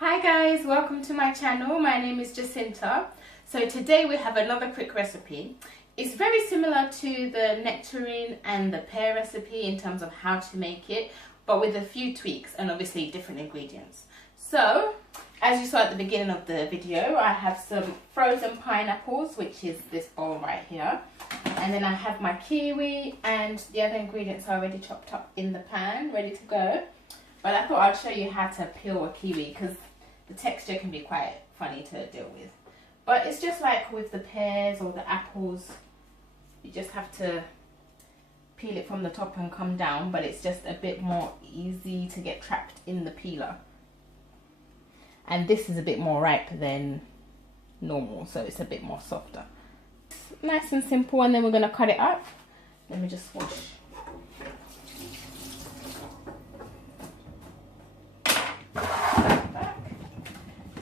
Hi guys, welcome to my channel. My name is Jacinta. So today we have another quick recipe. It's very similar to the nectarine and the pear recipe in terms of how to make it, but with a few tweaks and obviously different ingredients. So, as you saw at the beginning of the video, I have some frozen pineapples, which is this bowl right here. And then I have my kiwi and the other ingredients are already chopped up in the pan, ready to go. But I thought I'd show you how to peel a kiwi because the texture can be quite funny to deal with. But it's just like with the pears or the apples, you just have to peel it from the top and come down, but it's just a bit more easy to get trapped in the peeler. And this is a bit more ripe than normal, so it's a bit more softer. It's nice and simple, and then we're gonna cut it up. Let me just wash.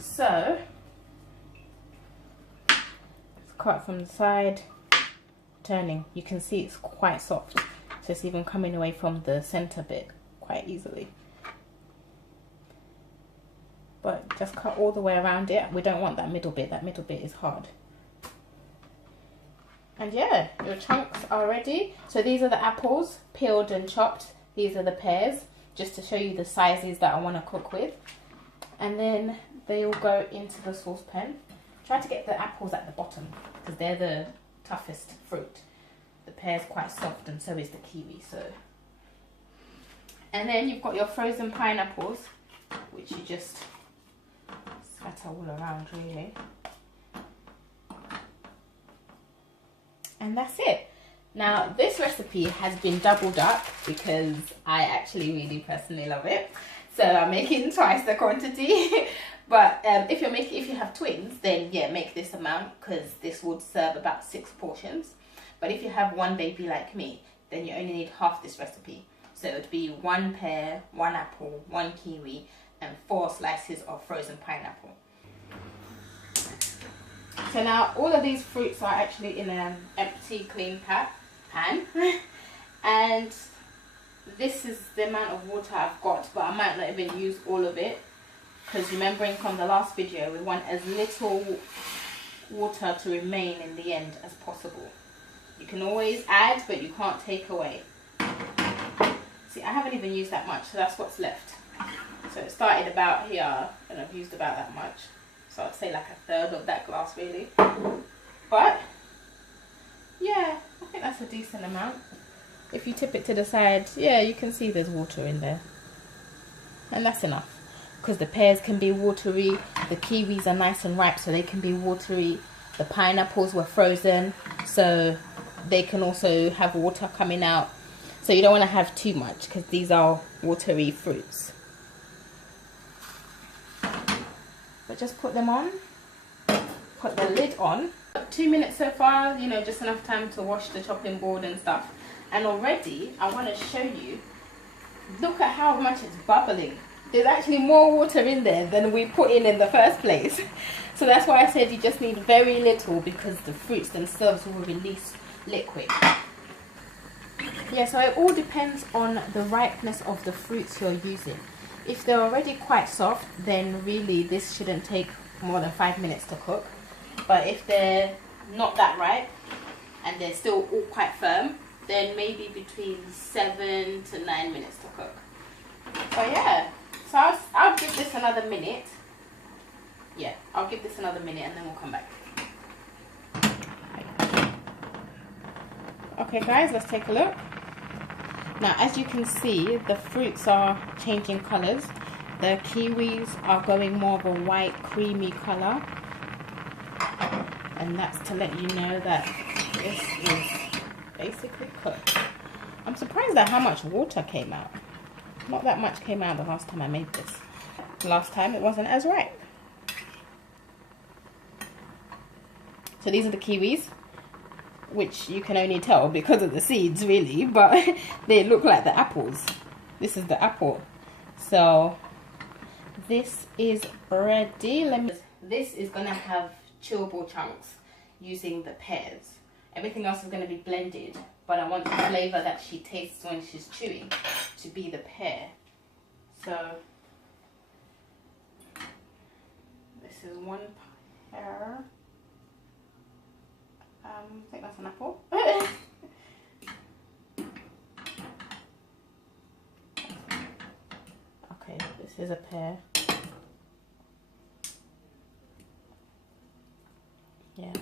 So, let's cut from the side, turning. You can see it's quite soft, so it's even coming away from the center bit quite easily. But just cut all the way around it. We don't want that middle bit. That middle bit is hard. And yeah, your chunks are ready. So these are the apples, peeled and chopped. These are the pears, just to show you the sizes that I want to cook with. And then they will go into the saucepan. Try to get the apples at the bottom because they're the toughest fruit. The pear's quite soft and so is the kiwi. So, and then you've got your frozen pineapples, which you just scatter all around really. And that's it. Now this recipe has been doubled up because I actually really personally love it. So I'm making twice the quantity. But if you have twins, then yeah, make this amount because this would serve about 6 portions. But if you have one baby like me, then you only need half this recipe. So it would be 1 pear, 1 apple, 1 kiwi, and 4 slices of frozen pineapple. So now all of these fruits are actually in an empty, clean pan. And this is the amount of water I've got, but I might not even use all of it. Because remembering from the last video, we want as little water to remain in the end as possible. You can always add, but you can't take away. See, I haven't even used that much, so that's what's left. So it started about here, and I've used about that much. So I'd say like 1/3 of that glass really. But, yeah, I think that's a decent amount. If you tip it to the side, yeah, you can see there's water in there. And that's enough. Because the pears can be watery, the kiwis are nice and ripe, so they can be watery. The pineapples were frozen, so they can also have water coming out. So you don't want to have too much, because these are watery fruits. But just put them on, put the lid on. 2 minutes so far, you know, just enough time to wash the chopping board and stuff. And already, I want to show you, look at how much it's bubbling. There's actually more water in there than we put in the first place. So that's why I said you just need very little because the fruits themselves will release liquid. Yeah, so it all depends on the ripeness of the fruits you're using. If they're already quite soft, then really this shouldn't take more than 5 minutes to cook. But if they're not that ripe and they're still all quite firm, then maybe between 7 to 9 minutes to cook. But yeah, so I'll give this another minute. Yeah, I'll give this another minute and then we'll come back. Okay guys, let's take a look. Now as you can see, the fruits are changing colours. The kiwis are going more of a white creamy colour. And that's to let you know that this is basically cooked. I'm surprised at how much water came out. Not that much came out the last time I made this. Last time it wasn't as ripe. So these are the kiwis, which you can only tell because of the seeds really, but they look like the apples. This is the apple. So this is ready. This is gonna have chewable chunks using the pears. Everything else is going to be blended, but I want the flavour that she tastes when she's chewing to be the pear. So is 1 pear. I think that's an apple. Okay, this is a pear. Yeah.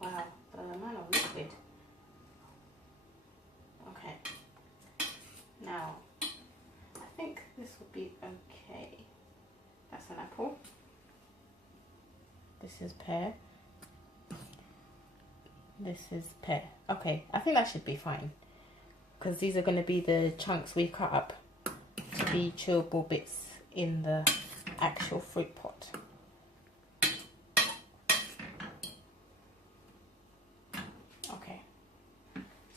Wow, the amount of liquid. Okay. Now, I think this would be okay. That's an apple. This is pear. This is pear. Okay, I think that should be fine. Because these are going to be the chunks we cut up to be chewable bits in the actual fruit pot. Okay.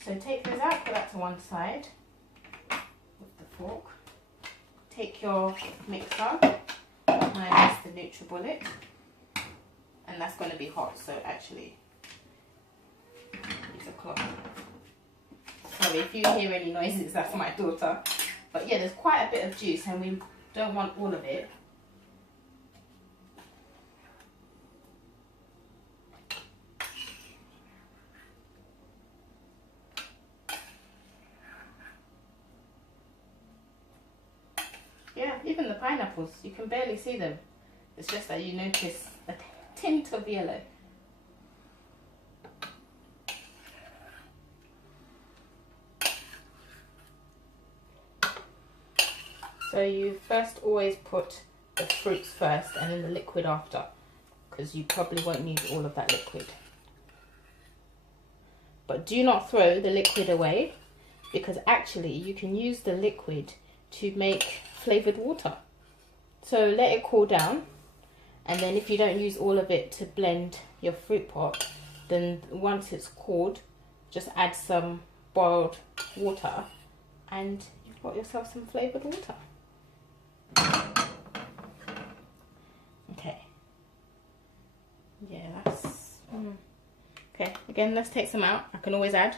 So take those out, put that to one side with the fork. Take your mixer. Mine is the NutriBullet, and that's going to be hot, so actually use a cloth. Sorry if you hear any noises, that's my daughter. But yeah, there's quite a bit of juice and we don't want all of it. Yeah, even the pineapples, you can barely see them. It's just that you notice a tint of yellow. So you first always put the fruits first and then the liquid after, because you probably won't need all of that liquid. But do not throw the liquid away, because actually you can use the liquid to make flavoured water. So let it cool down, and then if you don't use all of it to blend your fruit pot, then once it's cooled, just add some boiled water and you've got yourself some flavoured water. Okay. Yeah, that's... Okay, again, let's take some out. I can always add.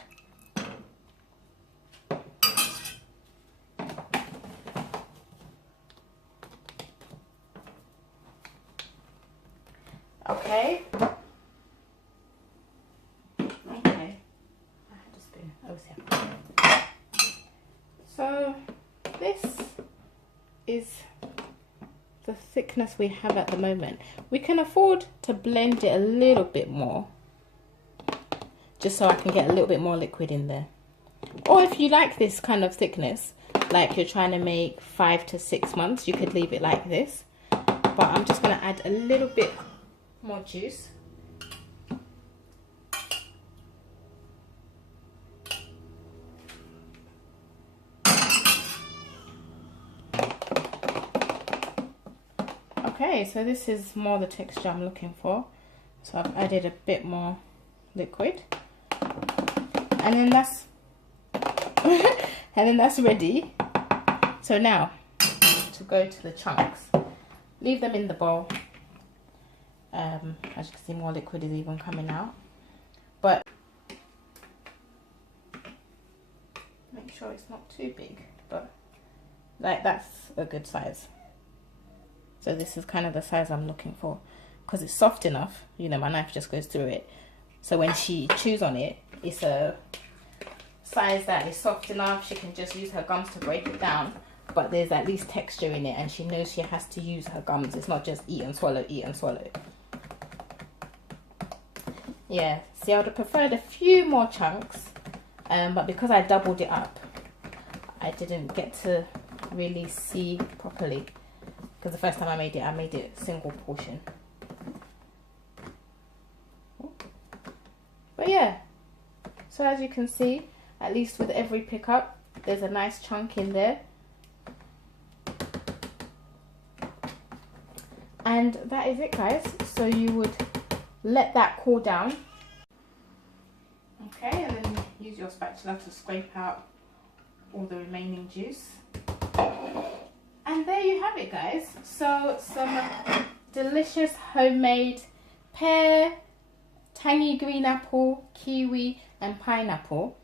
Okay. Okay. I had a spoon. Oh, yeah. So this is the thickness we have at the moment. We can afford to blend it a little bit more, just so I can get a little bit more liquid in there. Or if you like this kind of thickness, like you're trying to make 5 to 6 months, you could leave it like this. But I'm just going to add a little bit more juice. Okay, so this is more the texture I'm looking for. So I've added a bit more liquid. And then that's ready. So now to go to the chunks. Leave them in the bowl. As you can see, more liquid is even coming out. But make sure it's not too big, but like that's a good size. So this is kind of the size I'm looking for, because it's soft enough, you know, my knife just goes through it. So when she chews on it, it's a size that is soft enough. She can just use her gums to break it down, but there's at least texture in it and she knows she has to use her gums. It's not just eat and swallow, eat and swallow. Yeah, see, I would have preferred a few more chunks, but because I doubled it up, I didn't get to really see properly. Because the first time I made it single portion. But yeah, so as you can see, at least with every pickup, there's a nice chunk in there. And that is it, guys. So you would let that cool down. Okay, and then use your spatula to scrape out all the remaining juice. And there you have it, guys. So some delicious homemade pear, tangy green apple, kiwi and pineapple.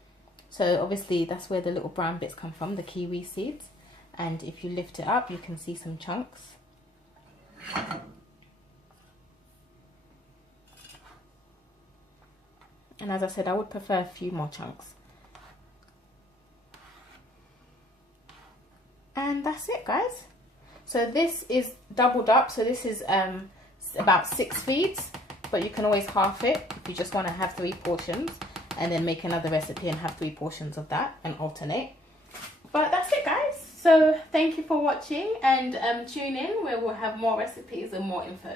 So obviously that's where the little brown bits come from, the kiwi seeds. And if you lift it up, you can see some chunks. And as I said, I would prefer a few more chunks. And that's it, guys. So this is doubled up. So this is about 6 feeds, but you can always half it if you just want to have 3 portions, and then make another recipe and have 3 portions of that and alternate. But that's it, guys. So thank you for watching, and tune in where we'll have more recipes and more info.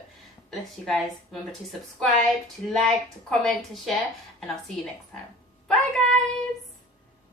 Bless you guys. Remember to subscribe, to like, to comment, to share, and I'll see you next time. Bye, guys.